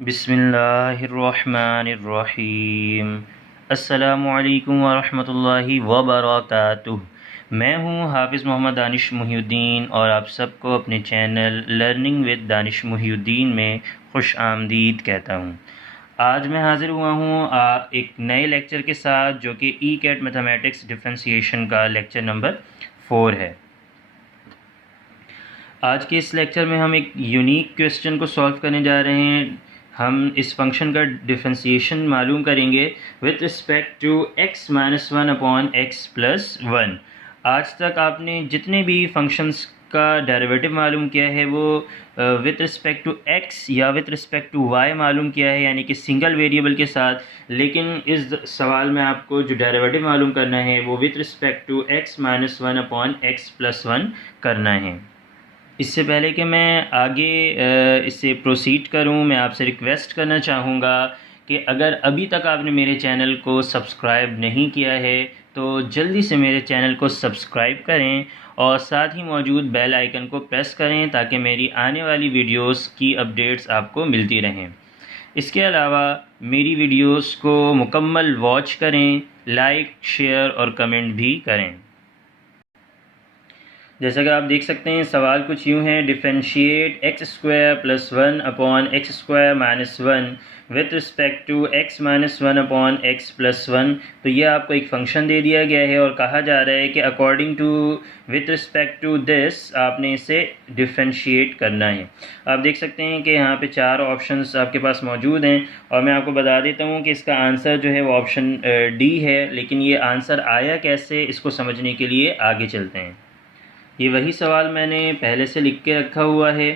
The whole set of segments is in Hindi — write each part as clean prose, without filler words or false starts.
बिस्मिल्लाहिर्रहमानिर्रहीम। अस्सलामुअलैकुम वरहमतुल्लाहि वबरकातुह। मैं हूँ हाफ़िज़ मोहम्मद दानिश मुहिउद्दीन और आप सबको अपने channel learning with Danish Mohiuddin में खुश आमदीद कहता हूँ। आज मैं हाज़िर हुआ हूँ एक नए लेक्चर के साथ जो कि ई कैट मैथमेटिक्स डिफ्रेंशिएशन का लेक्चर नंबर 4 है। आज के इस लेक्चर में हम एक यूनिक क्वेश्चन को सॉल्व करने जा रहे हैं। हम इस फंक्शन का डिफ्रेंशिएशन मालूम करेंगे with respect to x minus one upon x plus one. आज तक आपने जितने भी फंक्शंस का डेरिवेटिव मालूम किया है वो विथ रिस्पेक्ट टू x या विथ रिस्पेक्ट टू y मालूम किया है, यानी कि सिंगल वेरिएबल के साथ। लेकिन इस सवाल में आपको जो डेरिवेटिव मालूम करना है वो with respect to x minus one upon x plus one करना है। इससे पहले कि मैं आगे इससे प्रोसीड करूं, मैं आपसे रिक्वेस्ट करना चाहूँगा कि अगर अभी तक आपने मेरे चैनल को सब्सक्राइब नहीं किया है तो जल्दी से मेरे चैनल को सब्सक्राइब करें और साथ ही मौजूद बेल आइकन को प्रेस करें ताकि मेरी आने वाली वीडियोस की अपडेट्स आपको मिलती रहें। इसके अलावा मेरी वीडियोस को मुकम्मल वॉच करें, लाइक, शेयर और कमेंट भी करें। जैसा कि आप देख सकते हैं सवाल कुछ यूँ है, differentiate x square plus one upon x square minus one with respect to x minus one upon x plus one. तो ये आपको एक फ़ंक्शन दे दिया गया है और कहा जा रहा है कि according to with respect to this आपने इसे डिफ्रेंशिएट करना है। आप देख सकते हैं कि यहाँ पे चार ऑप्शंस आपके पास मौजूद हैं और मैं आपको बता देता हूँ कि इसका आंसर जो है वो ऑप्शन डी है। लेकिन ये आंसर आया कैसे, इसको समझने के लिए आगे चलते हैं। ये वही सवाल मैंने पहले से लिख के रखा हुआ है।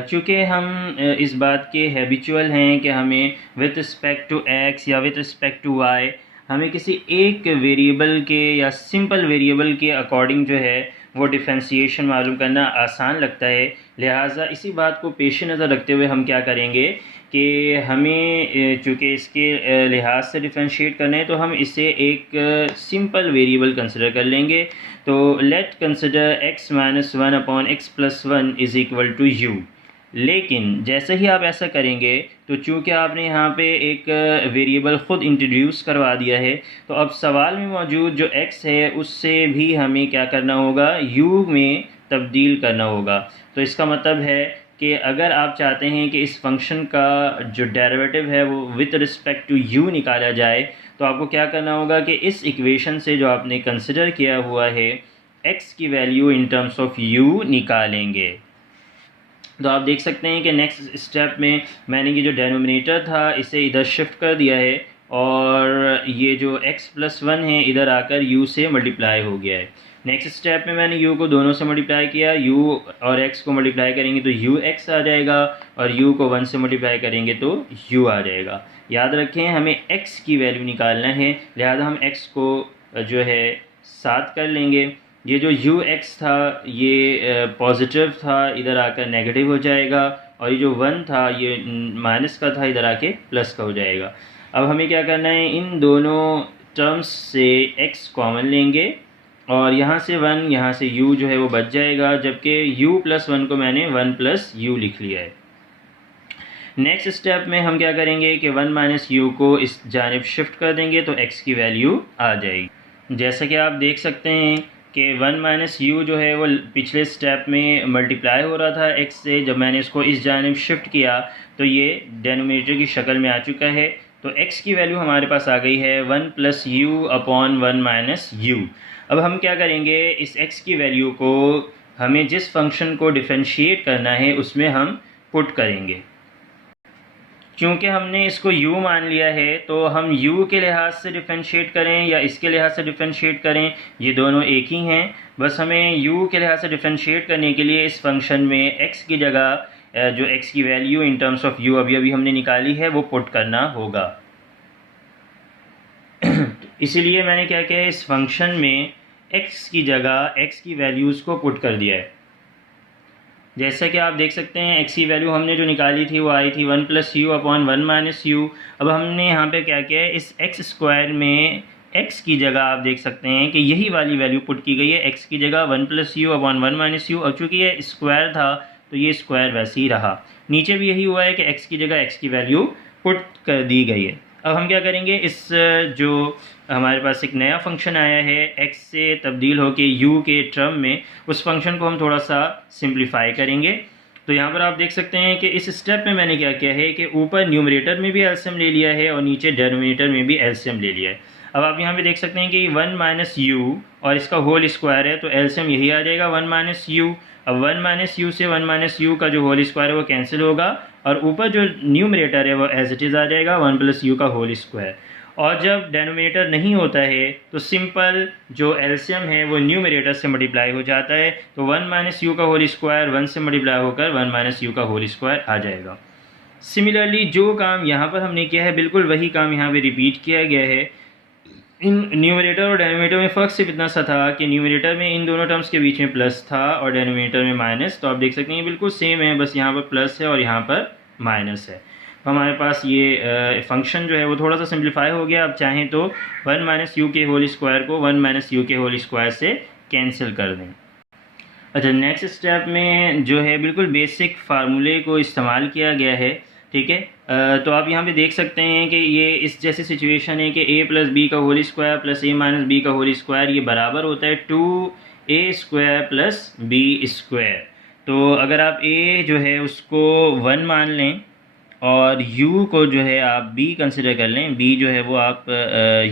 चूँकि हम इस बात के हैबिचुअल हैं कि हमें विथ रिस्पेक्ट टू एक्स या विथ रिस्पेक्ट टू वाई हमें किसी एक वेरिएबल के या सिंपल वेरिएबल के अकॉर्डिंग जो है वो डिफ्रेंशिएशन मालूम करना आसान लगता है। लिहाजा इसी बात को पेश नज़र रखते हुए हम क्या करेंगे कि हमें चूँकि इसके लिहाज से डिफ्रेंशिएट करना है तो हम इसे एक सिंपल वेरिएबल कंसिडर कर लेंगे। तो let consider x minus one upon x plus one is equal to u. लेकिन जैसे ही आप ऐसा करेंगे तो चूँकि आपने यहाँ पे एक वेरिएबल ख़ुद इंट्रोड्यूस करवा दिया है तो अब सवाल में मौजूद जो x है उससे भी हमें क्या करना होगा, u में तब्दील करना होगा। तो इसका मतलब है कि अगर आप चाहते हैं कि इस फंक्शन का जो डेरिवेटिव है वो विद रिस्पेक्ट टू u निकाला जाए तो आपको क्या करना होगा कि इस इक्वेशन से जो आपने कंसिडर किया हुआ है x की value in terms of u निकालेंगे। तो आप देख सकते हैं कि नेक्स्ट स्टेप में मैंने ये जो डेनोमिनेटर था इसे इधर शिफ्ट कर दिया है और ये जो x प्लस वन है इधर आकर u से मल्टीप्लाई हो गया है। नेक्स्ट स्टेप में मैंने u को दोनों से मल्टीप्लाई किया, u और x को मल्टीप्लाई करेंगे तो ux आ जाएगा और u को 1 से मल्टीप्लाई करेंगे तो u आ जाएगा। याद रखें हमें x की वैल्यू निकालना है, लिहाजा हम x को जो है 7 कर लेंगे। ये जो ux था ये पॉजिटिव था, इधर आकर नेगेटिव हो जाएगा और ये जो 1 था ये माइनस का था, इधर आके प्लस का हो जाएगा। अब हमें क्या करना है, इन दोनों टर्म्स से x कॉमन लेंगे और यहाँ से 1 यहाँ से u जो है वो बच जाएगा, जबकि u प्लस 1 को मैंने 1 प्लस u लिख लिया है। नेक्स्ट स्टेप में हम क्या करेंगे कि 1 माइनस यू को इस जानिब शिफ्ट कर देंगे तो x की वैल्यू आ जाएगी। जैसा कि आप देख सकते हैं कि 1 माइनस यू जो है वो पिछले स्टेप में मल्टीप्लाई हो रहा था x से, जब मैंने इसको इस जानिब शिफ्ट किया तो ये डेनोमिनेटर की शक्ल में आ चुका है। तो x की वैल्यू हमारे पास आ गई है 1 plus you upon 1 minus you. अब हम क्या करेंगे, इस x की वैल्यू को हमें जिस फंक्शन को डिफ्रेंशिएट करना है उसमें हम पुट करेंगे। क्योंकि हमने इसको u मान लिया है तो हम u के लिहाज से डिफ्रेंशिएट करें या इसके लिहाज से डिफ्रेंशिएट करें, ये दोनों एक ही हैं। बस हमें u के लिहाज से डिफ्रेंशिएट करने के लिए इस फंक्शन में x की जगह जो x की value in terms of u अभी हमने निकाली है वो पुट करना होगा। इसीलिए मैंने क्या किया, इस फंक्शन में x की जगह x की वैल्यूज़ को पुट कर दिया है। जैसा कि आप देख सकते हैं x की वैल्यू हमने जो निकाली थी वो आई थी 1 plus you upon 1 minus you. अब हमने यहाँ पे क्या किया है, इस x स्क्वायर में x की जगह आप देख सकते हैं कि यही वाली वैल्यू पुट की गई है, x की जगह 1 plus you upon 1 minus you. और चूँकि ये स्क्वायर था तो ये स्क्वायर वैसे ही रहा। नीचे भी यही हुआ है कि x की जगह x की वैल्यू पुट कर दी गई है। अब हम क्या करेंगे, इस जो हमारे पास एक नया फंक्शन आया है x से तब्दील होके u के टर्म में, उस फंक्शन को हम थोड़ा सा सिंप्लीफाई करेंगे। तो यहाँ पर आप देख सकते हैं कि इस स्टेप में मैंने क्या किया है कि ऊपर न्यूमरेटर में भी एलसीएम ले लिया है और नीचे डिनोमिनेटर में भी एलसीएम ले लिया है। अब आप यहाँ पे देख सकते हैं कि 1 माइनस यू और इसका होल स्क्वायर है, तो एलसीएम यही आ जाएगा 1 माइनस यू। अब 1 माइनस यू से 1 माइनस यू का जो होल स्क्वायर है वो कैंसिल होगा और ऊपर जो न्यूमरेटर है वो एज इट इज़ आ जाएगा 1 प्लस यू का होल स्क्वायर। और जब डेनोमिनेटर नहीं होता है तो सिंपल जो एलसीएम है वो न्यूमरेटर से मल्टीप्लाई हो जाता है, तो 1 माइनस यू का होल स्क्वायर 1 से मल्टीप्लाई होकर 1 माइनस यू का होल स्क्वायर आ जाएगा। सिमिलरली जो काम यहाँ पर हमने किया है बिल्कुल वही काम यहाँ पे रिपीट किया गया है। इन न्यूमरेटर और डेनोमिनेटर में फ़र्क सिर्फ इतना सा था कि न्यूमरेटर में इन दोनों टर्म्स के बीच में प्लस था और डेनोमिनेटर में माइनस। तो आप देख सकते हैं बिल्कुल सेम है, बस यहाँ पर प्लस है और यहाँ पर माइनस है। तो हमारे पास ये फंक्शन जो है वो थोड़ा सा सिंप्लीफाई हो गया। आप चाहें तो 1 माइनस यू के होल स्क्वायर को 1 माइनस यू के होल स्क्वायर से कैंसिल कर दें। अच्छा, नेक्स्ट स्टेप में जो है बिल्कुल बेसिक फार्मूले को इस्तेमाल किया गया है, ठीक है। तो आप यहाँ पे देख सकते हैं कि ये इस जैसी सिचुएशन है कि a प्लस बी का whole square plus a minus b का होल स्क्वायर ये बराबर होता है 2a square plus b square. तो अगर आप a जो है उसको 1 मान लें और u को जो है आप b कंसिडर कर लें, b जो है वो आप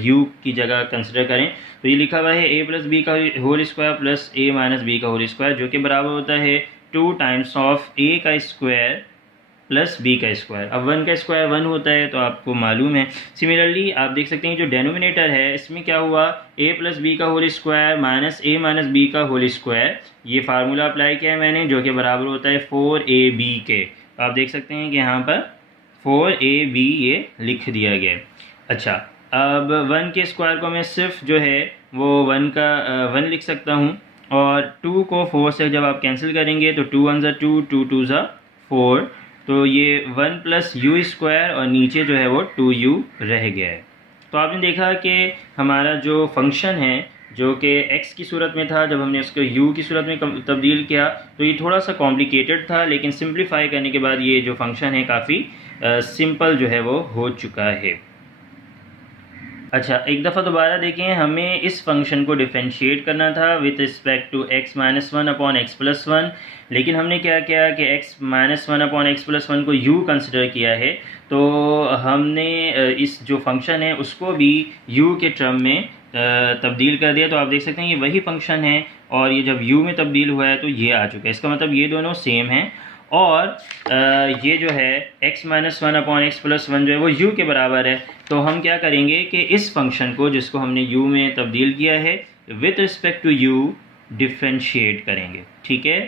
u की जगह कंसिडर करें, तो ये लिखा हुआ है a प्लस बी का whole square plus a minus b का होल स्क्वायर, जो कि बराबर होता है 2 टाइम्स ऑफ a का स्क्वायर प्लस b का स्क्वायर। अब 1 का स्क्वायर 1 होता है तो आपको मालूम है। सिमिलरली आप देख सकते हैं जो डेनोमिनेटर है इसमें क्या हुआ, a प्लस बी का whole square minus a minus b का होल स्क्वायर, ये फार्मूला अप्लाई किया है मैंने जो कि बराबर होता है 4ab के। तो आप देख सकते हैं कि यहाँ पर 4ab ये लिख दिया गया है। अच्छा, अब 1 के स्क्वायर को मैं सिर्फ जो है वो 1 का 1 लिख सकता हूँ और 2 को 4 से जब आप कैंसिल करेंगे तो 2 1 ज़ा 2, 2 2 ज़ा 4, तो ये 1 प्लस यू स्क्वायर और नीचे जो है वो 2u रह गया है। तो आपने देखा कि हमारा जो फंक्शन है जो कि x की सूरत में था, जब हमने उसको u की सूरत में तब्दील किया तो ये थोड़ा सा कॉम्प्लिकेटेड था, लेकिन सिंप्लीफाई करने के बाद ये जो फंक्शन है काफ़ी सिंपल जो है वो हो चुका है। अच्छा, एक दफ़ा दोबारा देखें, हमें इस फंक्शन को डिफरेंशिएट करना था with respect to x minus 1 upon x plus 1, लेकिन हमने क्या किया कि x minus 1 upon x plus 1 को u कंसिडर किया है, तो हमने इस जो फंक्शन है उसको भी u के टर्म में तब्दील कर दिया। तो आप देख सकते हैं ये वही फंक्शन है और ये जब u में तब्दील हुआ है तो ये आ चुका है, इसका मतलब ये दोनों सेम हैं। और ये जो है x minus 1 upon x plus 1 जो है वो u के बराबर है। तो हम क्या करेंगे कि इस फंक्शन को जिसको हमने u में तब्दील किया है with respect to u differentiate करेंगे, ठीक है।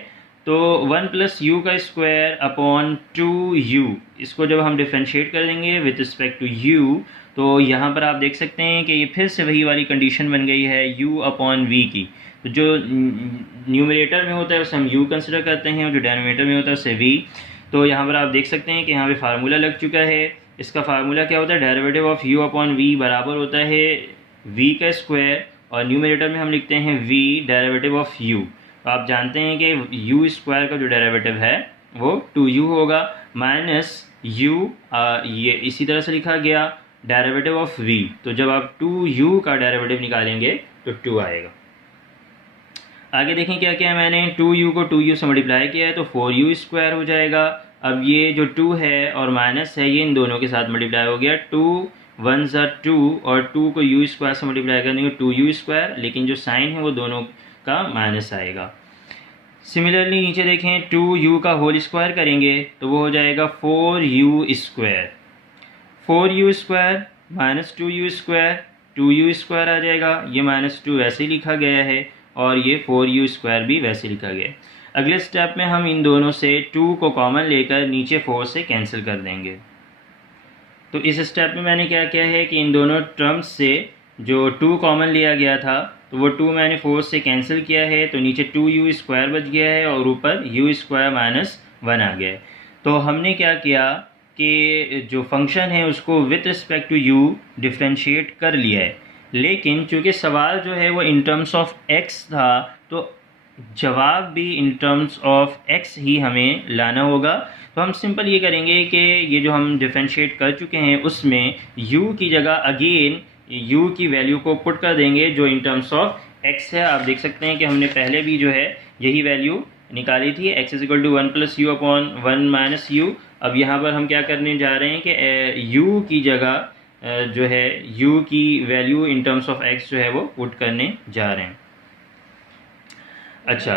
तो 1 प्लस यू का स्क्वायर अपॉन 2u, इसको जब हम डिफ्रेंशिएट कर देंगे विथ रिस्पेक्ट टू u, तो यहाँ पर आप देख सकते हैं कि ये फिर से वही वाली कंडीशन बन गई है u अपॉन v की। तो जो न्यूमरेटर में होता है उसे हम u कंसिडर करते हैं और जो डेनोमिनेटर में होता है उसे v। तो यहाँ पर आप देख सकते हैं कि यहाँ पे फार्मूला लग चुका है। इसका फार्मूला क्या होता है, derivative of u upon v बराबर होता है v का स्क्वायर और न्यूमरेटर में हम लिखते हैं v डेरिवेटिव ऑफ u। तो आप जानते हैं कि u स्क्वायर का जो डेरिवेटिव है वो 2u होगा माइनस u, ये इसी तरह से लिखा गया डेरिवेटिव ऑफ v। तो जब आप 2u का डेरिवेटिव निकालेंगे तो 2 आएगा। आगे देखें क्या क्या है, मैंने 2u को 2u से मल्टीप्लाई किया है तो 4u स्क्वायर हो जाएगा। अब ये जो 2 है और माइनस है ये इन दोनों के साथ मल्टीप्लाई हो गया, 2 1 ज़ा 2 और 2 को u स्क्वायर से मल्टीप्लाई कर देंगे 2u स्क्वायर, लेकिन जो साइन है वो दोनों का माइनस आएगा। सिमिलरली नीचे देखें 2u का होल स्क्वायर करेंगे तो वो हो जाएगा 4u square, 4u square minus 2u square, 2u square आ जाएगा। ये माइनस 2 वैसे ही लिखा गया है और ये 4u स्क्वायर भी वैसे लिखा गया है। अगले स्टेप में हम इन दोनों से 2 को कॉमन लेकर नीचे 4 से कैंसिल कर देंगे। तो इस स्टेप में मैंने क्या किया है कि इन दोनों टर्म्स से जो 2 कॉमन लिया गया था तो वो 2 मैंने 4 से कैंसिल किया है, तो नीचे 2u स्क्वायर बच गया है और ऊपर u स्क्वायर माइनस 1 आ गया है। तो हमने क्या किया कि जो फंक्शन है उसको with respect to u differentiate कर लिया है, लेकिन चूँकि सवाल जो है वो इन टर्म्स ऑफ x था तो जवाब भी इन टर्म्स ऑफ x ही हमें लाना होगा। तो हम सिंपल ये करेंगे कि ये जो हम डिफरेंशिएट कर चुके हैं उसमें u की जगह अगेन u की वैल्यू को पुट कर देंगे जो इन टर्म्स ऑफ x है। आप देख सकते हैं कि हमने पहले भी जो है यही वैल्यू निकाली थी, x = 1 + u अपॉन 1 - u। अब यहाँ पर हम क्या करने जा रहे हैं कि u की जगह जो है u की value in terms of x जो है वो पुट करने जा रहे हैं। अच्छा,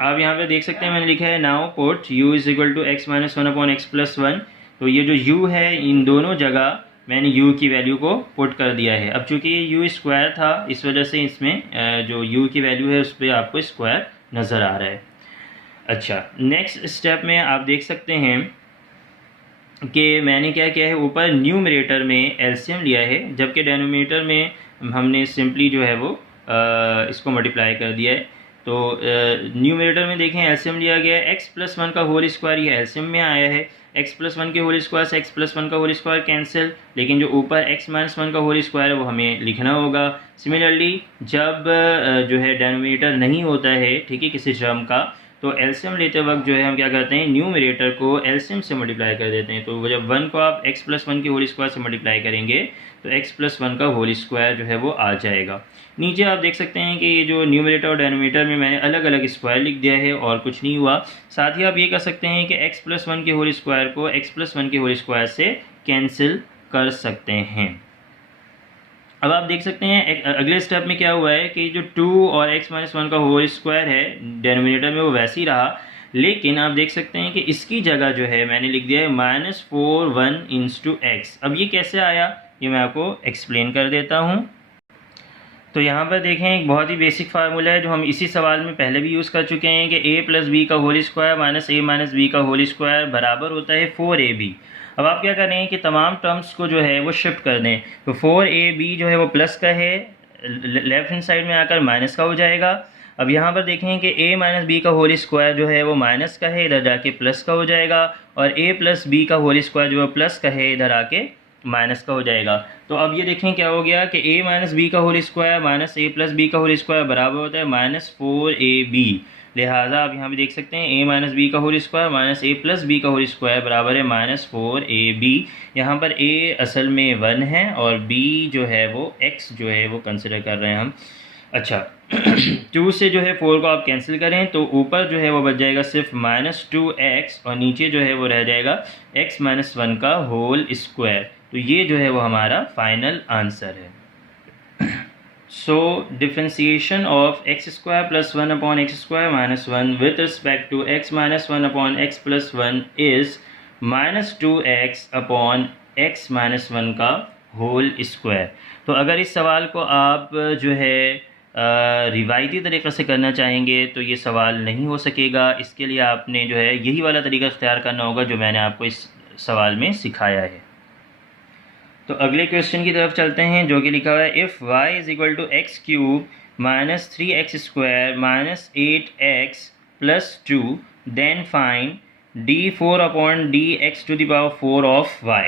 आप यहाँ पे देख सकते हैं मैंने लिखा है now put u = x - 1 upon x + 1। तो ये जो u है इन दोनों जगह मैंने u की वैल्यू को पुट कर दिया है। अब चूंकि ये u स्क्वायर था इस वजह से इसमें जो u की वैल्यू है उस पर आपको स्क्वायर नज़र आ रहा है। अच्छा, नेक्स्ट स्टेप में आप देख सकते हैं कि मैंने क्या किया है, ऊपर न्यूमरेटर में एलसीएम लिया है जबकि डेनोमिनेटर में हमने सिंपली जो है वो इसको मल्टीप्लाई कर दिया है। तो न्यूमरेटर में देखें एलसीएम लिया गया है x + 1 का होल स्क्वायर, ये एलसीएम में आया है। x + 1 के होल स्क्वायर से x + 1 का होल स्क्वायर कैंसिल, लेकिन जो ऊपर x - 1 का होल स्क्वायर है वो हमें लिखना होगा। सिमिलरली जब जो है डेनोमिनेटर नहीं होता है, ठीक है, किसी टर्म का, तो एलसीएम लेते वक्त जो है हम क्या करते हैं, न्यूमरेटर को एलसीएम से मल्टीप्लाई कर देते हैं। तो जब 1 को आप x + 1 के होल स्क्वायर से मल्टीप्लाई करेंगे तो x + 1 का होल स्क्वायर जो है वो आ जाएगा। नीचे आप देख सकते हैं कि ये जो न्यूमरेटर और डेनोमिनेटर में मैंने अलग अलग स्क्वायर लिख दिया है और कुछ नहीं हुआ। साथ ही आप ये कर सकते हैं कि x + 1 के होल स्क्वायर को x + 1 के होल स्क्वायर से कैंसिल कर सकते हैं। अब आप देख सकते हैं अगले स्टेप में क्या हुआ है कि जो 2 और x - 1 का होल स्क्वायर है डेनोमिनेटर में वो वैसे ही रहा, लेकिन आप देख सकते हैं कि इसकी जगह जो है मैंने लिख दिया है -4 1 × x। अब ये कैसे आया ये मैं आपको एक्सप्लेन कर देता हूँ। तो यहाँ पर देखें एक बहुत ही बेसिक फार्मूला है जो हम इसी सवाल में पहले भी यूज़ कर चुके हैं कि a + b का होल स्क्वायर - a - b का होल स्क्वायर बराबर होता है 4ab। अब आप क्या करें कि तमाम टर्म्स को जो है वो शिफ्ट कर दें। तो 4ab जो है वो प्लस का है, लेफ्ट हैंड साइड में आकर माइनस का हो जाएगा। अब यहाँ पर देखें कि a - b का होल स्क्वायर जो है वो माइनस का है, इधर जाके प्लस का हो जाएगा, और a + b का होल स्क्वायर जो है प्लस का है, इधर आके माइनस का हो जाएगा। तो अब ये देखें क्या हो गया कि a - b का होल स्क्वायर - a + b का होल स्क्वायर बराबर होता है -4ab। लिहाजा आप यहाँ पे देख सकते हैं a - b का होल स्क्वायर - a + b का होल स्क्वायर बराबर है -4ab। यहाँ पर a असल में 1 है और b जो है वो x जो है वो कंसिडर कर रहे हैं हम। अच्छा, 2 से जो है 4 को आप कैंसिल करें तो ऊपर जो है वो बच जाएगा सिर्फ -2x और नीचे जो है वो रह जाएगा x - 1 का होल स्क्वायर। तो ये जो है वो हमारा फाइनल आंसर है। So differentiation of x² + 1 upon x² - 1 with respect to x - 1 upon x + 1 is -2x upon x - 1 का होल स्क्वायर। तो अगर इस सवाल को आप जो है रिवायती तरीक़े से करना चाहेंगे तो ये सवाल नहीं हो सकेगा। इसके लिए आपने जो है यही वाला तरीका इख्तियार करना होगा जो मैंने आपको इस सवाल में सिखाया है। तो अगले क्वेश्चन की तरफ चलते हैं जो कि लिखा हुआ है if y = x³ - 3x² - 8x + 2 then find d4 upon dx⁴ of y।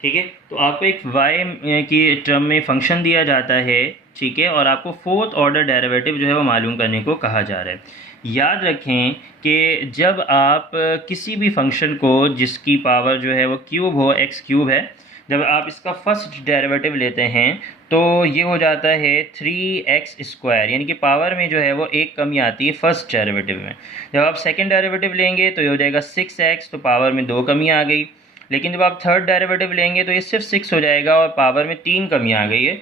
ठीक है, तो आपको एक y की टर्म में फंक्शन दिया जाता है, ठीक है, और आपको 4th ऑर्डर डेरिवेटिव जो है वो मालूम करने को कहा जा रहा है। याद रखें कि जब आप किसी भी फंक्शन को जिसकी पावर जो है वो क्यूब हो, x³ है, जब आप इसका फर्स्ट डेरिवेटिव लेते हैं तो ये हो जाता है 3x², यानी कि पावर में जो है वो एक कमी आती है फर्स्ट डेरिवेटिव में। जब आप सेकंड डेरिवेटिव लेंगे तो ये हो जाएगा 6x, तो पावर में 2 कमी आ गई। लेकिन जब आप थर्ड डेरिवेटिव लेंगे तो ये सिर्फ 6 हो जाएगा और पावर में 3 कमी आ गई है,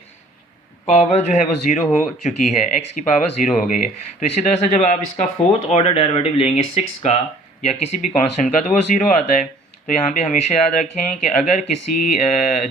पावर जो है वो 0 हो चुकी है, x की पावर 0 हो गई है। तो इसी तरह से जब आप इसका 4th ऑर्डर डेरिवेटिव लेंगे 6 का या किसी भी कांस्टेंट का तो वो 0 आता है। तो यहाँ पे हमेशा याद रखें कि अगर किसी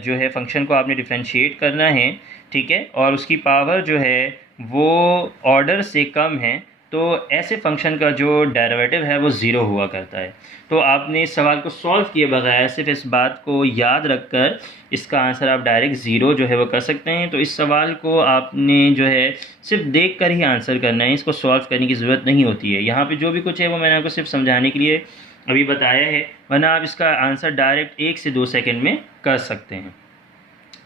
जो है फंक्शन को आपने डिफरेंशिएट करना है, ठीक है, और उसकी पावर जो है वो ऑर्डर से कम है तो ऐसे फंक्शन का जो डेरिवेटिव है वो 0 हुआ करता है। तो आपने इस सवाल को सॉल्व किए बगैर सिर्फ इस बात को याद रखकर इसका आंसर आप डायरेक्ट 0 जो है वो कर सकते हैं। तो इस सवाल को आपने जो है सिर्फ देख कर ही आंसर करना है, इसको सॉल्व करने की ज़रूरत नहीं होती है। यहाँ पे जो भी कुछ है वो मैंने आपको सिर्फ समझाने के लिए अभी बताया है, वरना आप इसका आंसर डायरेक्ट 1 से 2 सेकंड में कर सकते हैं।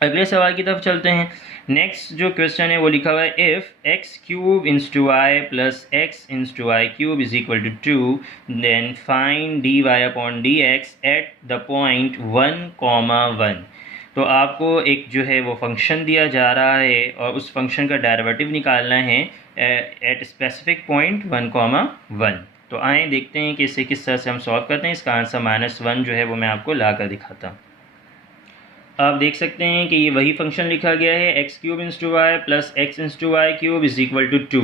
अगले सवाल की तरफ चलते हैं। नेक्स्ट जो क्वेश्चन है वो लिखा हुआ है, if x cube into y plus x into y cube is equal to 2 then find d y upon d x at the point 1, 1। तो आपको एक जो है वो फंक्शन दिया जा रहा है और उस फंक्शन का डेरिवेटिव निकालना है एट स्पेसिफिक पॉइंट 1, 1। तो आए देखते हैं कि इसे किस तरह से हम सॉल्व करते हैं। इसका आंसर -1 जो है वो मैं आपको ला कर दिखाता हूँ। आप देख सकते हैं कि ये वही फंक्शन लिखा गया है, x cube into y plus x into y cube is equal to 2।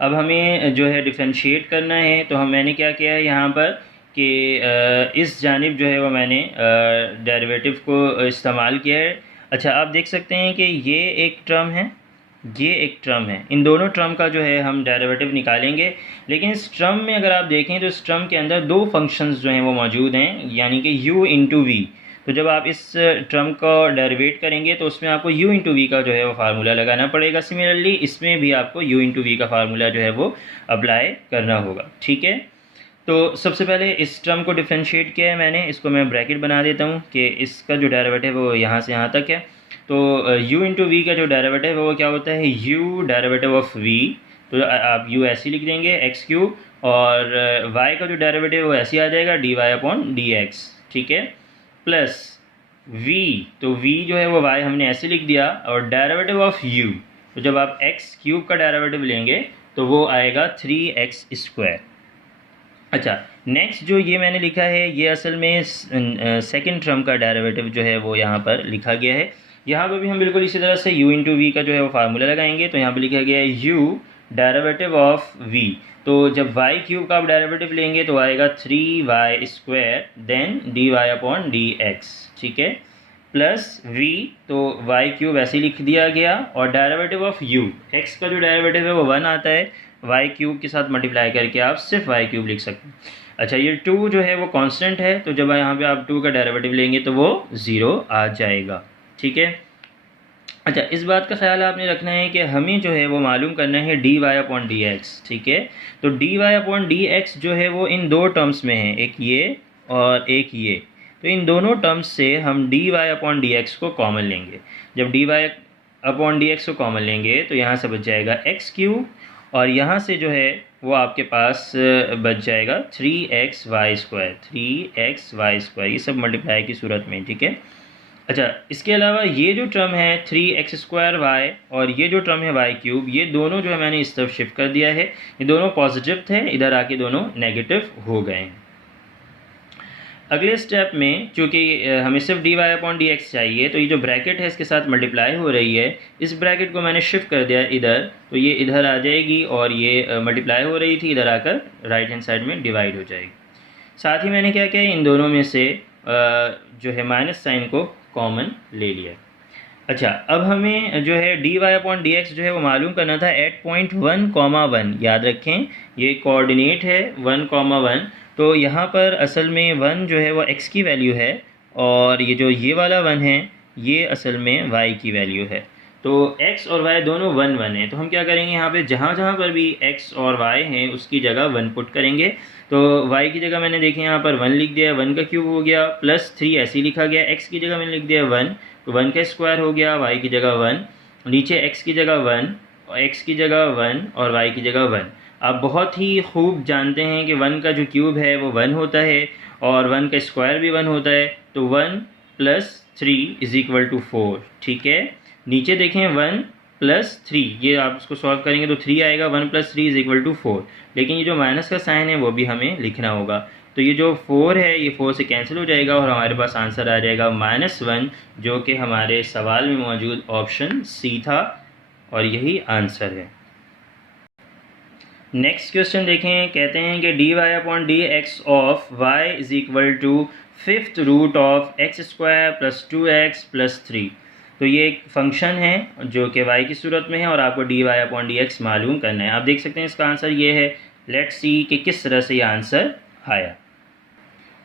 अब हमें जो है डिफ्रेंशिएट करना है, तो मैंने क्या किया है यहाँ पर कि इस जानिब जो है वो मैंने डेरिवेटिव को इस्तेमाल किया है। अच्छा, आप देख सकते हैं कि ये एक टर्म है, ये एक टर्म है, इन दोनों टर्म का जो है हम डेरिवेटिव निकालेंगे। लेकिन इस टर्म में अगर आप देखें तो इस टर्म के अंदर दो फंक्शंस जो हैं वो मौजूद हैं, यानी कि u इंटू वी। तो जब आप इस टर्म का डेरिवेट करेंगे तो उसमें आपको u इंटू वी का जो है वो फार्मूला लगाना पड़ेगा। सिमिलरली इसमें भी आपको u इंटू वी का फार्मूला जो है वो अप्लाई करना होगा। ठीक है, तो सबसे पहले इस टर्म को डिफ्रेंशिएट किया है मैंने, इसको मैं ब्रैकेट बना देता हूँ कि इसका जो डेरिवेटिव है वो यहाँ से यहाँ तक है। तो u इंटू वी का जो डेरिवेटिव है वो क्या होता है, u डेरिवेटिव ऑफ v। तो आप u ऐसे लिख देंगे एक्स क्यूब, और y का जो डेरिवेटिव है वो ऐसे आ जाएगा dy अपॉन डी एक्स। ठीक है, प्लस v, तो v जो है वो y हमने ऐसे लिख दिया, और डेरिवेटिव ऑफ u, तो जब आप x क्यूब का डेरिवेटिव लेंगे तो वो आएगा 3x²। अच्छा, नेक्स्ट जो ये मैंने लिखा है ये असल में सेकंड टर्म का डेरिवेटिव जो है वो यहाँ पर लिखा गया है। यहाँ पर भी हम बिल्कुल इसी तरह से u इंटू वी का जो है वो फार्मूला लगाएंगे। तो यहाँ पर लिखा गया है u डेरिवेटिव ऑफ v। तो जब y क्यूब का आप डेरिवेटिव लेंगे तो आएगा 3y² then dy upon d x. ठीक है, प्लस v, तो y क्यूब ऐसे लिख दिया गया, और डेरिवेटिव ऑफ u, x का जो डेरिवेटिव है वो 1 आता है, y क्यूब के साथ मल्टीप्लाई करके आप सिर्फ y क्यूब लिख सकते हैं। अच्छा, ये 2 जो है वो कांस्टेंट है, तो जब यहाँ पे आप 2 का डेरिवेटिव लेंगे तो वो 0 आ जाएगा। ठीक है, अच्छा, इस बात का ख्याल आपने रखना है कि हमें जो है वो मालूम करना है d y upon d x. ठीक है, तो d y upon d x जो है वो इन दो टर्म्स में है, एक ये और एक ये। तो इन दोनों टर्म्स से हम d y upon d x को कॉमन लेंगे। जब d y upon d x को कॉमन लेंगे तो यहाँ से बच जाएगा एक्स क्यूब, और यहाँ से जो है वो आपके पास बच जाएगा 3xy², 3xy², ये सब मल्टीप्लाई की सूरत में। ठीक है, अच्छा, इसके अलावा ये जो टर्म है 3x² और ये जो टर्म है y³, ये दोनों जो है मैंने इस तरफ शिफ्ट कर दिया है। ये दोनों पॉजिटिव थे, इधर आके दोनों नेगेटिव हो गए हैं। अगले स्टेप में चूँकि हमें सिर्फ dy अपॉन डी एक्स चाहिए, तो ये जो ब्रैकेट है इसके साथ मल्टीप्लाई हो रही है, इस ब्रैकेट को मैंने शिफ्ट कर दिया इधर, तो ये इधर आ जाएगी, और ये मल्टीप्लाई हो रही थी, इधर आकर राइट हैंड साइड में डिवाइड हो जाएगी। साथ ही मैंने क्या किया, इन दोनों में से जो है माइनस साइन को कॉमन ले लिया। अच्छा, अब हमें जो है dy अपॉन डी एक्स जो है वो मालूम करना था एट पॉइंट 1, 1। याद रखें ये कोऑर्डिनेट है 1, 1। तो यहाँ पर असल में 1 जो है वो x की वैल्यू है, और ये जो ये वाला 1 है ये असल में y की वैल्यू है। तो x और y दोनों 1, 1 है। तो हम क्या करेंगे, यहाँ पे जहाँ जहाँ पर भी x और y हैं उसकी जगह 1 पुट करेंगे। तो y की जगह मैंने देखें यहाँ पर 1 लिख दिया, 1 का क्यूब हो गया, प्लस 3 ऐसे ही लिखा गया। x की जगह मैंने लिख दिया 1, तो 1 का स्क्वायर हो गया, y की जगह 1, नीचे x की जगह 1, x की जगह 1 और y की जगह 1। आप बहुत ही खूब जानते हैं कि 1 का जो क्यूब है वो 1 होता है, और 1 का स्क्वायर भी 1 होता है। तो 1 + 3 = 4। ठीक है, नीचे देखें 1 + 3, ये आप इसको सॉल्व करेंगे तो 3 आएगा, 1 + 3 = 4। लेकिन ये जो माइनस का साइन है वो भी हमें लिखना होगा। तो ये जो 4 है ये 4 से कैंसिल हो जाएगा, और हमारे पास आंसर आ जाएगा -1, जो कि हमारे सवाल में मौजूद ऑप्शन सी था, और यही आंसर है। नेक्स्ट क्वेश्चन देखें, कहते हैं कि dy upon d x of y = 5th root of x² + 2x + 3। तो ये एक फंक्शन है जो कि y की सूरत में है, और आपको dy अपॉन डी एक्स मालूम करना है। आप देख सकते हैं इसका आंसर ये है। लेट्स सी कि किस तरह से ये आंसर आया।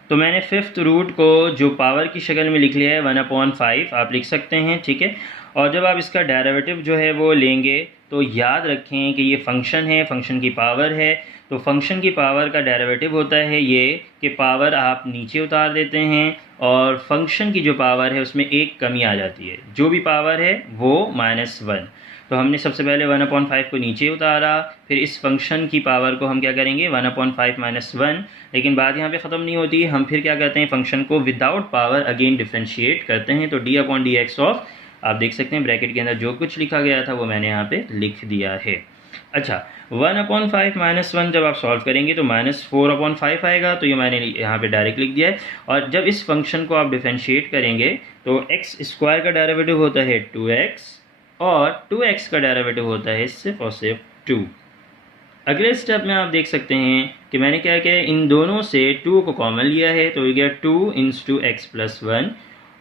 तो मैंने 5th रूट को जो पावर की शक्ल में लिख लिया है 1/5 आप लिख सकते हैं। ठीक है, और जब आप इसका डेरिवेटिव जो है वो लेंगे तो याद रखें कि ये फंक्शन है, फंक्शन की पावर है। तो फंक्शन की पावर का डेरिवेटिव होता है ये कि पावर आप नीचे उतार देते हैं और फंक्शन की जो पावर है उसमें एक कमी आ जाती है, जो भी पावर है वो -1। तो हमने सबसे पहले 1/5 को नीचे उतारा, फिर इस फंक्शन की पावर को हम क्या करेंगे 1/5 - 1। लेकिन बात यहाँ पे ख़त्म नहीं होती, हम फिर क्या करते हैं फंक्शन को विदाउट पावर अगेन डिफ्रेंशिएट करते हैं। तो d/dx ऑफ, आप देख सकते हैं ब्रैकेट के अंदर जो कुछ लिखा गया था वो मैंने यहाँ पे लिख दिया है। अच्छा, 1/5 - 1 जब आप सॉल्व करेंगे तो -4/5 आएगा, तो ये मैंने यहाँ पे डायरेक्ट लिख दिया है। और जब इस फंक्शन को आप डिफ्रेंशिएट करेंगे तो x² का डेरिवेटिव होता है 2x और 2x का डेरिवेटिव होता है सिर्फ और सिर्फ 2। अगले स्टेप में आप देख सकते हैं कि मैंने क्या किया है, इन दोनों से 2 को कॉमन लिया है, तो ये गया 2 × x + 1,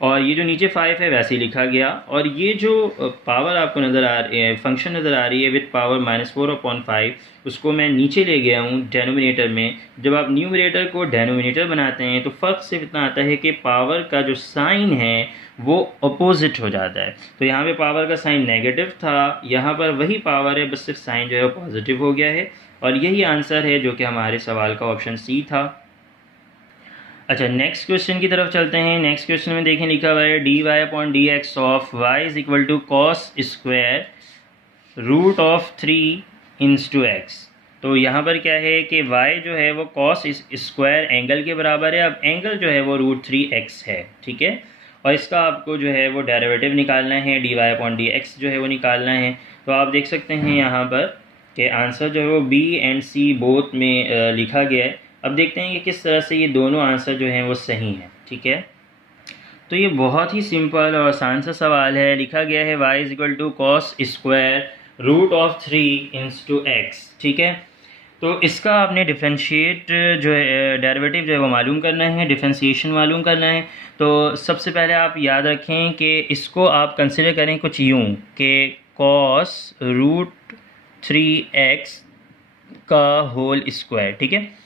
और ये जो नीचे 5 है वैसे ही लिखा गया। और ये जो पावर आपको नज़र आ रही है, फंक्शन नज़र आ रही है विद पावर -4/5, उसको मैं नीचे ले गया हूँ डेनोमिनेटर में। जब आप न्यूमरेटर को डेनोमिनेटर बनाते हैं तो फ़र्क सिर्फ इतना आता है कि पावर का जो साइन है वो अपोजिट हो जाता है। तो यहाँ पे पावर का साइन नेगेटिव था, यहाँ पर वही पावर है, बस सिर्फ साइन जो है वो पॉजिटिव हो गया है। और यही आंसर है जो कि हमारे सवाल का ऑप्शन सी था। अच्छा, नेक्स्ट क्वेश्चन की तरफ चलते हैं। नेक्स्ट क्वेश्चन में देखें लिखा हुआ है dy/dx of y = cos² √3 × x। तो यहाँ पर क्या है कि y जो है वो cos² एंगल के बराबर है। अब एंगल जो है वो √3x है, ठीक है। और इसका आपको जो है वो डेरिवेटिव निकालना है, dy/dx जो है वो निकालना है। तो आप देख सकते हैं यहाँ पर कि आंसर जो है वो B एंड C बोथ में लिखा गया है। अब देखते हैं कि किस तरह से ये दोनों आंसर जो हैं वो सही हैं, ठीक है। तो ये बहुत ही सिंपल और आसान सा सवाल है। लिखा गया है y = cos² √3 × x, ठीक है। तो इसका आपने डिफ्रेंशिएट जो है डेरिवेटिव जो है वो मालूम करना है, डिफ्रेंशिएशन मालूम करना है। तो सबसे पहले आप याद रखें कि इसको आप कंसिडर करें कुछ यूँ कि cos √3x का होल स्क्वायर, ठीक है।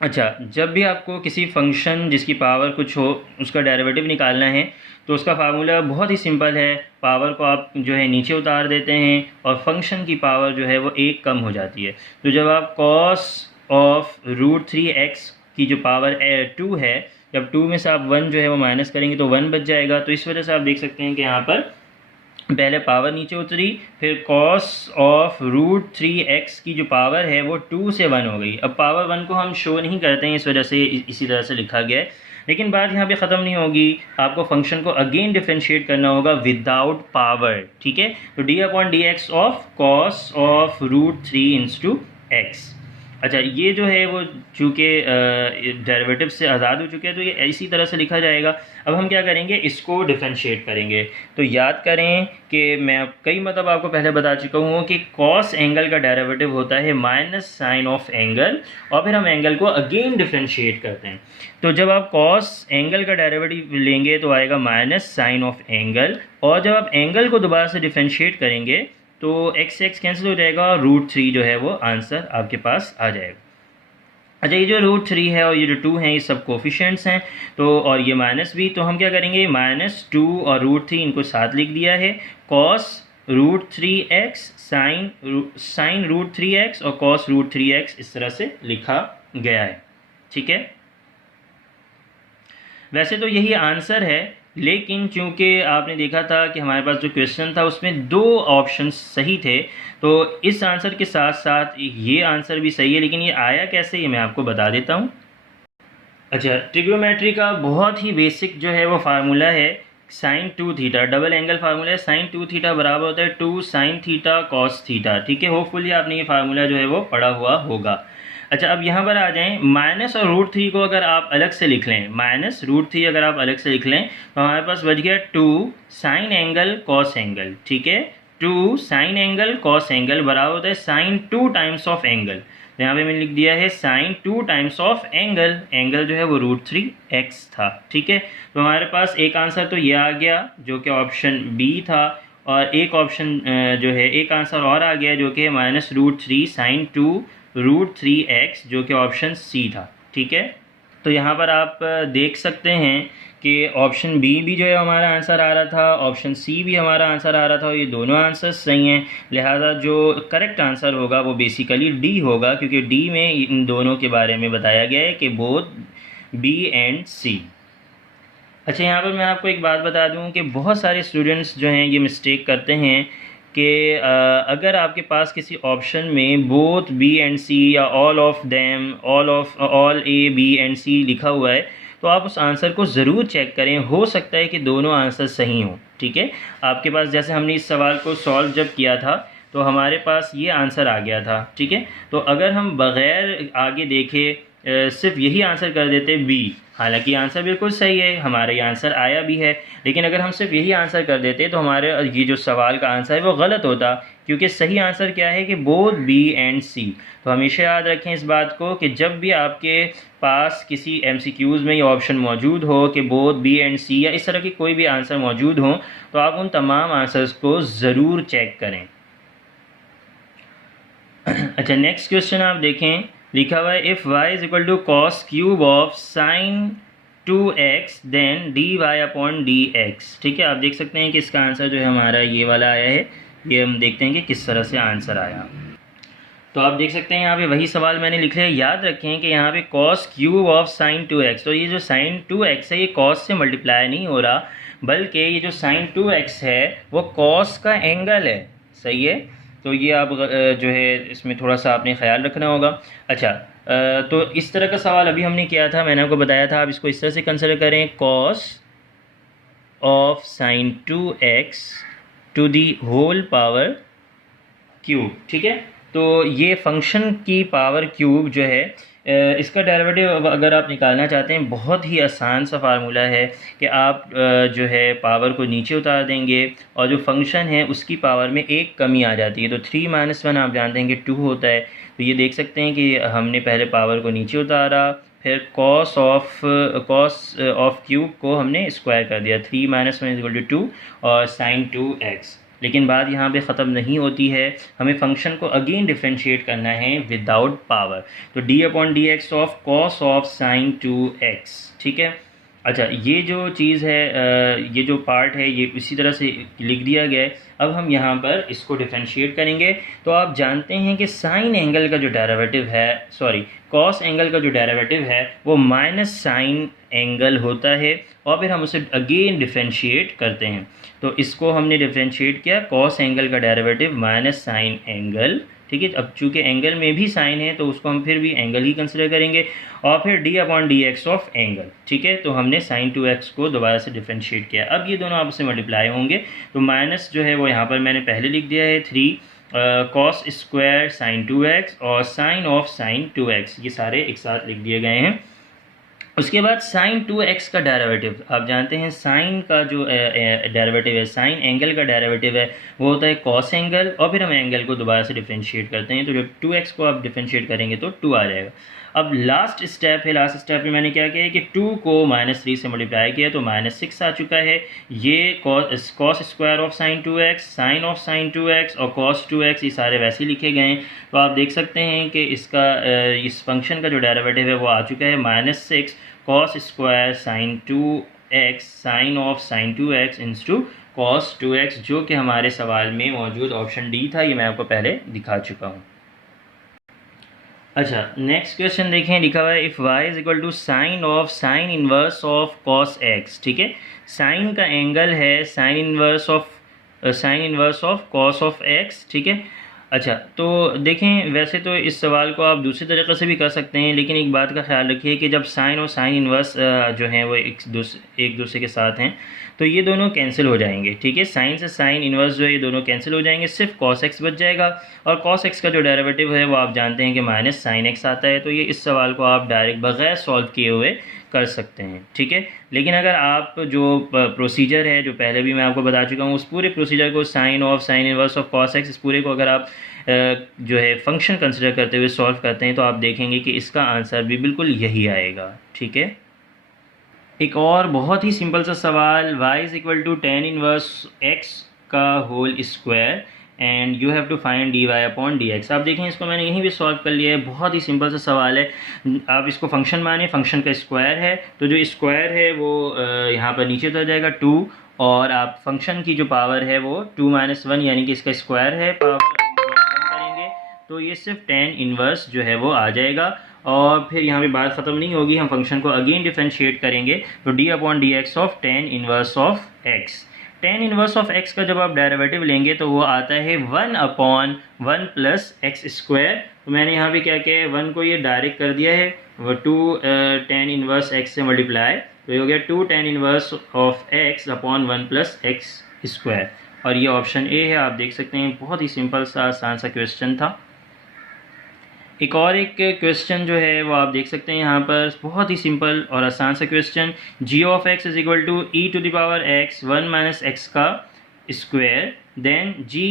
अच्छा, जब भी आपको किसी फंक्शन जिसकी पावर कुछ हो उसका डेरिवेटिव निकालना है तो उसका फार्मूला बहुत ही सिंपल है। पावर को आप जो है नीचे उतार देते हैं और फंक्शन की पावर जो है वो एक कम हो जाती है। तो जब आप cos ऑफ √3x की जो पावर 2 है, जब 2 में से आप 1 जो है वो माइनस करेंगे तो 1 बच जाएगा। तो इस वजह से आप देख सकते हैं कि यहाँ पर पहले पावर नीचे उतरी, फिर cos ऑफ √3x की जो पावर है वो 2 से 1 हो गई। अब पावर 1 को हम शो नहीं करते हैं, इस वजह से इसी तरह से लिखा गया है। लेकिन बात यहाँ पे ख़त्म नहीं होगी, आपको फंक्शन को अगेन डिफ्रेंशिएट करना होगा विदाउट पावर, ठीक है। तो d/dx of cos of √3 × x। अच्छा, ये जो है वो चूँकि डेरिवेटिव से आज़ाद हो चुके हैं तो ये इसी तरह से लिखा जाएगा। अब हम क्या करेंगे, इसको डिफ्रेंशिएट करेंगे। तो याद करें कि मैं कई मतलब आपको पहले बता चुका हूँ कि कॉस एंगल का डेरिवेटिव होता है माइनस साइन ऑफ एंगल, और फिर हम एंगल को अगेन डिफ्रेंशिएट करते हैं। तो जब आप कॉस एंगल का डेरिवेटिव लेंगे तो आएगा माइनस साइन ऑफ एंगल, और जब आप एंगल को दोबारा से डिफ्रेंशिएट करेंगे तो x से x कैंसिल हो जाएगा और √3 जो है वो आंसर आपके पास आ जाएगा। अच्छा, ये जो √3 है और ये जो 2 हैं ये सब कोफिशिएंट्स हैं, तो और ये माइनस भी, तो हम क्या करेंगे -2 और √3 इनको साथ लिख दिया है। cos √3x साइन √3x और cos √3x इस तरह से लिखा गया है, ठीक है। वैसे तो यही आंसर है, लेकिन चूंकि आपने देखा था कि हमारे पास जो क्वेश्चन था उसमें 2 ऑप्शंस सही थे, तो इस आंसर के साथ साथ ये आंसर भी सही है। लेकिन ये आया कैसे, ये मैं आपको बता देता हूँ। अच्छा, ट्रिग्नोमेट्री का बहुत ही बेसिक जो है वो फार्मूला है sin 2θ, डबल एंगल फार्मूला है। sin 2θ बराबर होता है 2 sin θ cos θ, ठीक है। होपफुली आपने ये फार्मूला जो है वो पढ़ा हुआ होगा। अच्छा, अब यहाँ पर आ जाएं, माइनस और √3 को अगर आप अलग से लिख लें, -√3 अगर आप अलग से लिख लें तो हमारे पास बच गया 2 साइन एंगल कॉस एंगल, ठीक है। 2 साइन एंगल कॉस एंगल बराबर होता है साइन 2 टाइम्स ऑफ एंगल। तो यहाँ पे मैंने लिख दिया है sine 2 times of angle, angle जो है वो √3x था, ठीक है। तो हमारे पास एक आंसर तो ये आ गया जो कि ऑप्शन बी था, और एक ऑप्शन जो है एक आंसर और आ गया जो कि -√3 साइन 2 √3x जो कि ऑप्शन सी था, ठीक है। तो यहाँ पर आप देख सकते हैं कि ऑप्शन बी भी जो है हमारा आंसर आ रहा था, ऑप्शन सी भी हमारा आंसर आ रहा था, और ये दोनों आंसर सही हैं। लिहाजा जो करेक्ट आंसर होगा वो बेसिकली डी होगा, क्योंकि डी में इन दोनों के बारे में बताया गया है कि बोथ बी एंड सी। अच्छा, यहाँ पर मैं आपको एक बात बता दूँ कि बहुत सारे स्टूडेंट्स जो हैं ये मिस्टेक करते हैं कि अगर आपके पास किसी ऑप्शन में बोथ बी एंड सी या all of them, all A B and C लिखा हुआ है, तो आप उस आंसर को ज़रूर चेक करें। हो सकता है कि दोनों आंसर सही हों। ठीक है, आपके पास जैसे हमने इस सवाल को सॉल्व जब किया था तो हमारे पास ये आंसर आ गया था। ठीक है, तो अगर हम बग़ैर आगे देखे सिर्फ यही आंसर कर देते बी, हालांकि आंसर बिल्कुल सही है, हमारा ये आंसर आया भी है, लेकिन अगर हम सिर्फ यही आंसर कर देते तो हमारे ये जो सवाल का आंसर है वो गलत होता, क्योंकि सही आंसर क्या है कि बोथ बी एंड सी। तो हमेशा याद रखें इस बात को कि जब भी आपके पास किसी MCQs में ये ऑप्शन मौजूद हो कि बोथ बी एंड सी या इस तरह की कोई भी आंसर मौजूद हो, तो आप उन तमाम आंसर्स को ज़रूर चेक करें। अच्छा, नेक्स्ट क्वेश्चन आप देखें, लिखा हुआ है if y is equal to cos cube of sine 2x then dy upon dx। ठीक है, आप देख सकते हैं कि इसका आंसर जो है हमारा ये वाला आया है। ये हम देखते हैं कि किस तरह से आंसर आया। तो आप देख सकते हैं यहाँ पे वही सवाल मैंने लिख लिया। याद रखें कि यहाँ पे cos cube of sine 2x, तो ये जो साइन 2x है ये कॉस से मल्टीप्लाई नहीं हो रहा, बल्कि ये जो साइन 2x है वो कॉस का एंगल है। सही है, तो ये आप जो है इसमें थोड़ा सा आपने ख्याल रखना होगा। अच्छा, तो इस तरह का सवाल अभी हमने किया था, मैंने आपको बताया था। आप इसको इस तरह से कंसिडर करें, cos of sine 2x to the whole power cube. ठीक है, तो ये फंक्शन की पावर क्यूब जो है इसका डेरिवेटिव अगर आप निकालना चाहते हैं, बहुत ही आसान सा फार्मूला है कि आप जो है पावर को नीचे उतार देंगे और जो फंक्शन है उसकी पावर में एक कमी आ जाती है। तो 3 - 1 आप जानते हैं कि 2 होता है। तो ये देख सकते हैं कि हमने पहले पावर को नीचे उतारा, फिर कॉस ऑफ क्यूब को हमने स्क्वायर कर दिया, 3 - 1 = 2 और साइन 2x। लेकिन बात यहाँ पे ख़त्म नहीं होती है, हमें फंक्शन को अगेन डिफ्रेंशिएट करना है विदाउट पावर। तो d upon dx of cos of sine 2x। ठीक है, अच्छा, ये जो चीज़ है, ये जो पार्ट है ये इसी तरह से लिख दिया गया है। अब हम यहाँ पर इसको डिफ्रेंशिएट करेंगे। तो आप जानते हैं कि साइन एंगल का जो डेरिवेटिव है, सॉरी कॉस एंगल का जो डेरिवेटिव है वो माइनस साइन एंगल होता है, और फिर हम उसे अगेन डिफ्रेंशिएट करते हैं। तो इसको हमने डिफ्रेंशिएट किया, कॉस एंगल का डेरिवेटिव माइनस साइन एंगल। ठीक है, अब चूँकि एंगल में भी साइन है तो उसको हम फिर भी एंगल ही कंसिडर करेंगे, और फिर d upon dx of angle. ठीक है, तो हमने साइन 2x को दोबारा से डिफ्रेंशिएट किया। अब ये दोनों आपस में मल्टीप्लाई होंगे, तो माइनस जो है वो यहाँ पर मैंने पहले लिख दिया है 3 कॉस स्क्वायर साइन 2x और साइन ऑफ साइन 2x, ये सारे एक साथ लिख दिए गए हैं। उसके बाद साइन 2x का डेरिवेटिव, आप जानते हैं साइन का जो डेरिवेटिव है, साइन एंगल का डेरिवेटिव है, वो होता है कॉस एंगल, और फिर हम एंगल को दोबारा से डिफ्रेंशिएट करते हैं। तो जब 2x को आप डिफ्रेंशिएट करेंगे तो 2 आ जाएगा। अब लास्ट स्टेप है, लास्ट स्टेप में मैंने क्या किया है कि 2 को -3 से मल्टीप्लाई किया तो -6 आ चुका है। ये cos square of sine 2x, sine of sine 2x और कॉस 2x, ये सारे वैसे ही लिखे गए हैं। तो आप देख सकते हैं कि इसका इस फंक्शन का जो डेरिवेटिव है वो आ चुका है -6 cos square sine 2x sine of sine 2x into cos 2x, जो कि हमारे सवाल में मौजूद ऑप्शन डी था। ये मैं आपको पहले दिखा चुका हूँ। अच्छा, नेक्स्ट क्वेश्चन देखें, लिखा हुआ है if y is equal to sine of sine inverse of cos x। ठीक है, साइन का एंगल है sine inverse of cos of x। ठीक है, अच्छा, तो देखें वैसे तो इस सवाल को आप दूसरी तरीक़े से भी कर सकते हैं, लेकिन एक बात का ख्याल रखिए कि जब साइन और साइन इनवर्स जो हैं वो एक दूसरे के साथ हैं तो ये दोनों कैंसिल हो जाएंगे। ठीक है, साइन से साइन इनवर्स जो है ये दोनों कैंसिल हो जाएंगे, सिर्फ कॉस एक्स बच जाएगा, और कॉस एक्स का जो डेरिवेटिव है वो आप जानते हैं कि माइनस साइन एक्स आता है। तो ये इस सवाल को आप डायरेक्ट बग़ैर सॉल्व किए हुए कर सकते हैं। ठीक है, लेकिन अगर आप जो प्रोसीजर है जो पहले भी मैं आपको बता चुका हूँ, उस पूरे प्रोसीजर को sine of sine inverse of cos x, इस पूरे को अगर आप जो है फंक्शन कंसिडर करते हुए सॉल्व करते हैं तो आप देखेंगे कि इसका आंसर भी बिल्कुल यही आएगा। ठीक है, एक और बहुत ही सिंपल सा सवाल, y is equal to tan inverse x का whole square and you have to find dy upon dx। आप देखें इसको मैंने यहीं भी सॉल्व कर लिया है, बहुत ही सिंपल सा सवाल है। आप इसको फंक्शन माने, फंक्शन का स्क्वायर है तो जो स्क्वायर है वो यहाँ पर नीचे उतर जाएगा 2, और आप फंक्शन की जो पावर है वो 2 - 1 यानी कि इसका स्क्वायर है, पावर कम करेंगे तो ये सिर्फ tan इन्वर्स जो है वो आ जाएगा। और फिर यहाँ पे बात ख़त्म नहीं होगी, हम फंक्शन को अगेन डिफरेंशिएट करेंगे तो d upon dx of tan inverse of x। tan inverse of x का जब आप डेरिवेटिव लेंगे तो वो आता है 1 अपॉन 1 प्लस एक्स स्क्वायर। तो मैंने यहाँ पे क्या किया है, 1 को ये डायरेक्ट कर दिया है, वो 2 tan इन्वर्स x से मल्टीप्लाई, तो ये हो गया 2 tan inverse of x upon 1 plus x square. और ये ऑप्शन ए है, आप देख सकते हैं बहुत ही सिंपल सा आसान सा क्वेश्चन था। एक क्वेश्चन जो है वो आप देख सकते हैं यहाँ पर, बहुत ही सिंपल और आसान सा question. g of x is equal to e to the power x 1 minus x का square, then g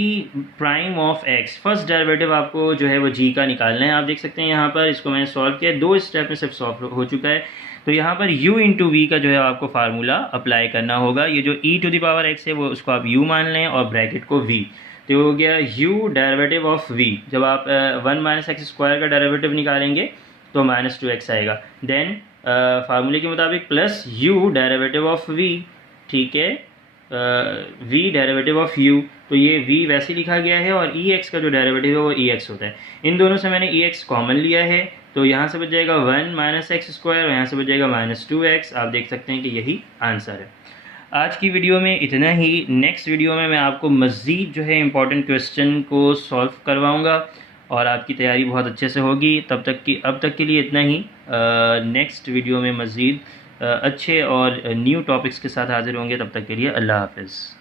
prime of x, first derivative आपको जो है वो g का निकालना है। आप देख सकते हैं यहाँ पर इसको मैंने सॉल्व किया, 2 स्टेप में सिर्फ सॉल्व हो चुका है। तो यहाँ पर u इंटू वी का जो है आपको फार्मूला अप्लाई करना होगा। ये जो e to the power x है वो उसको आप u मान लें और ब्रैकेट को v, तो हो गया u डेरिवेटिव ऑफ v। जब आप 1 माइनस एक्स स्क्वायर का डेरिवेटिव निकालेंगे तो -2x आएगा। देन फार्मूले के मुताबिक plus u derivative of v, ठीक है, v डेरिवेटिव ऑफ u, तो ये v वैसे लिखा गया है और ex का जो डेरिवेटिव है वो ex होता है। इन दोनों से मैंने ex कॉमन लिया है तो यहाँ से बच जाएगा 1 माइनस एक्स स्क्वायर और यहाँ से बच जाएगा -2x। आप देख सकते हैं कि यही आंसर है। आज की वीडियो में इतना ही। नेक्स्ट वीडियो में मैं आपको मज़ीद जो है इम्पॉर्टेंट क्वेश्चन को सॉल्व करवाऊँगा और आपकी तैयारी बहुत अच्छे से होगी। अब तक के लिए इतना ही। नेक्स्ट वीडियो में मज़ीद अच्छे और न्यू टॉपिक्स के साथ हाज़िर होंगे। तब तक के लिए अल्लाह हाफ़िज़।